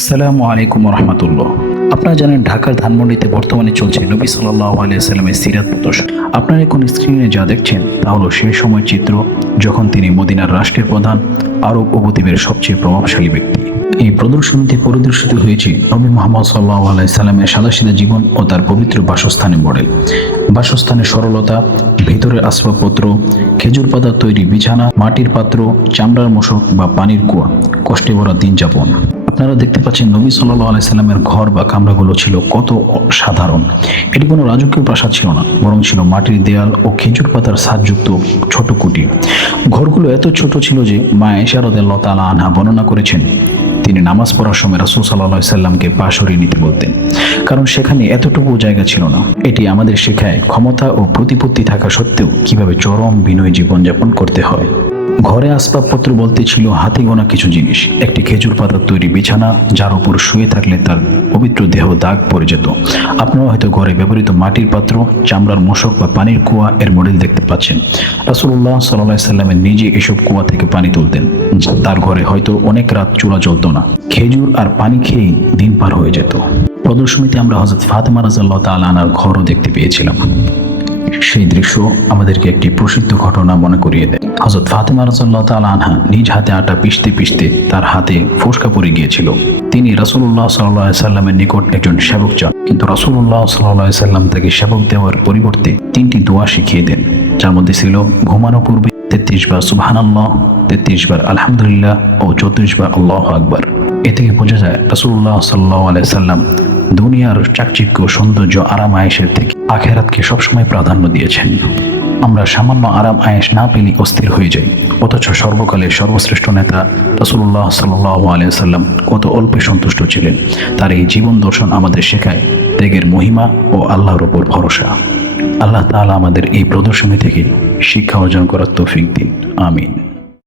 আসসালামু আলাইকুম রহমতুল্লাহ। আপনারা জানেন ঢাকার ধানমন্ডিতে বর্তমানে চলছে নবী সাল্লাল্লাহু আলাইহি সাল্লামের সিরাত প্রদর্শন। আপনারা এখন স্ক্রিনে যা দেখছেন তা হলো সেই সময় চিত্র যখন তিনি মদিনার রাষ্ট্রের প্রধান, আরব উপদ্বীপের সবচেয়ে প্রভাবশালী ব্যক্তি। এই প্রদর্শনীতে পরিদর্শিত হয়েছে নবী মুহাম্মদ সাল্লাল্লাহু আলাইহি সাল্লামের সাদাসিধা জীবন ও তার পবিত্র বাসস্থানের মডেল। বাসস্থানের সরলতা, ভিতরের আসবাবপত্র, খেজুর পাতার তৈরি বিছানা, মাটির পাত্র, চামড়ার মশক বা পানির কুয়া, কষ্টে ভরা দিন যাপন। আপনারা দেখতে পাচ্ছেন নবী সাল্লাল্লাহু আলাইহি সাল্লামের ঘর বা কামরাগুলো ছিল কত সাধারণ। এটি কোনো রাজকীয় প্রাসাদ ছিল না, বরং ছিল মাটির দেয়াল ও খেজুর পাতার ছাদযুক্ত ছোট কুটির। ঘরগুলো এত ছোট ছিল যে মা আয়েশা রাদিয়াল্লাহু তাআলা আনহা বর্ণনা করেছেন তিনি নামাজ পড়ার সময় রাসূল সাল্লাল্লাহু আলাইহি সাল্লামকে পা সরিয়ে নিতে বলতেন, কারণ সেখানে এতটুকু জায়গা ছিল না। এটি আমাদের শেখায় ক্ষমতা ও প্রতিপত্তি থাকা সত্ত্বেও কিভাবে চরম বিনয়ী জীবনযাপন করতে হয়। ঘরে আসবাবপত্র বলতে ছিল হাতে গোনা কিছু জিনিস। একটি খেজুর পাতার তৈরি বিছানা, যার উপর শুয়ে থাকলে তার পবিত্র দেহ দাগ পড়ে যেত। আপনারা হয়তো ঘরে ব্যবহৃত মাটির পাত্র, চামড়ার মশক বা পানির কুয়া এর মডেল দেখতে পাচ্ছেন। রাসূলুল্লাহ সাল্লাল্লাহু আলাইহি সাল্লাম নিজে এসব কুয়া থেকে পানি তুলতেন। তার ঘরে হয়তো অনেক রাত চুলা জ্বলতো না, খেজুর আর পানি খেয়েই দিন পার হয়ে যেত। প্রদর্শনীতে আমরা হযরত ফাতেমা রাদিয়াল্লাহু তাআলা আনহার ঘরও দেখতে পেয়েছিলাম। সেই দৃশ্য আমাদেরকে একটি প্রসিদ্ধ ঘটনা মনে করিয়ে দেয়। হযরত ফাতেমা রাদিয়াল্লাহু তাআলা আনহা নিজ হাতে আটা পিষতে পিষতে তার হাতে ফোসকা পড়ে গিয়েছিল। তিনি রাসূলুল্লাহ সাল্লাল্লাহু আলাইহি সাল্লামের নিকট একজন সেবক চান, কিন্তু রাসূলুল্লাহ সাল্লাল্লাহু আলাইহি সাল্লাম তাকে সেবক দেওয়ার পরিবর্তে 3টি দোয়া শিখিয়ে দেন, যার মধ্যে ছিল ঘুমানো পূর্বে 33 বার সুবহানাল্লাহ, 33 বার আলহামদুলিল্লাহ ও 34 বার আল্লাহু আকবার। এ থেকে বোঝা যায় রাসূলুল্লাহ সাল্লাল্লাহু আলাইহি সাল্লাম দুনিয়ার চাকচিক্য, সৌন্দর্য, আরাম আয়েশের থেকে আখিরাতকে সবসময় প্রাধান্য দিয়েছেন। আমরা সামান্য আরাম আয়েশ না পেলে অস্থির হয়ে যাই, অথচ সর্বকালের সর্বশ্রেষ্ঠ নেতা রাসূলুল্লাহ সাল্লাল্লাহু আলাইহি সাল্লাম কত অল্পে সন্তুষ্ট ছিলেন। তার এই জীবন দর্শন আমাদের শেখায় ত্যাগের মহিমা ও আল্লাহর ওপর ভরসা। আল্লাহ তাআলা আমাদের এই প্রদর্শনী থেকে শিক্ষা অর্জন করার তৌফিক দিন। আমিন।